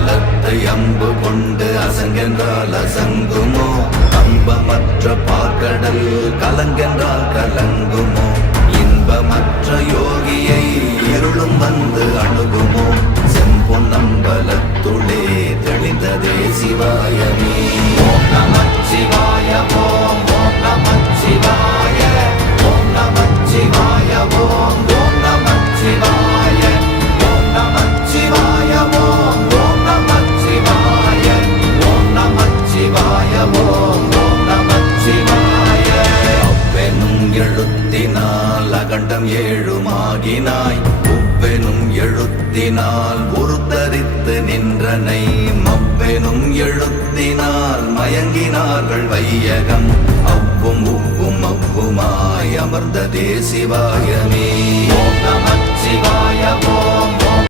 அம்பலத்தை அம்பு கொண்டு அசங்கென்றால் அசங்குமோ அம்பமற்ற பார்க்கடல் கலங்கென்றால் கலங்குமோ இன்பமற்ற யோகியை இருளும் வந்து அணுகுமோ செம்பொன்னம்பலத்துளே தெளிந்ததே சிவாயமே ஓம் நமச்சிவாய ஓம் ஓம் நமச்சிவாய ஓம் நமச்சிவாய ஓம் ஓம் நமச்சிவாய ஓம் நமச்சிவாய ஓம் ஓம் நமச்சிவாய ஓம் நமச்சிவாய ஓம் ஓம் நமச்சிவாய அவ்வெனும் எழுத்தினால் அகண்டம் ஏழுமாகினாய் உவ்வெனும் எழுத்தினால் உருத்தரித்து நின்றனை மவ்வெனும் எழுத்தினால் மயங்கினார்கள் வையகம் அவ்வும் உவ்வும் அவ்வுமாய் அமர்ந்ததே சிவாயமே ஓம் நமச்சிவாய ஓம்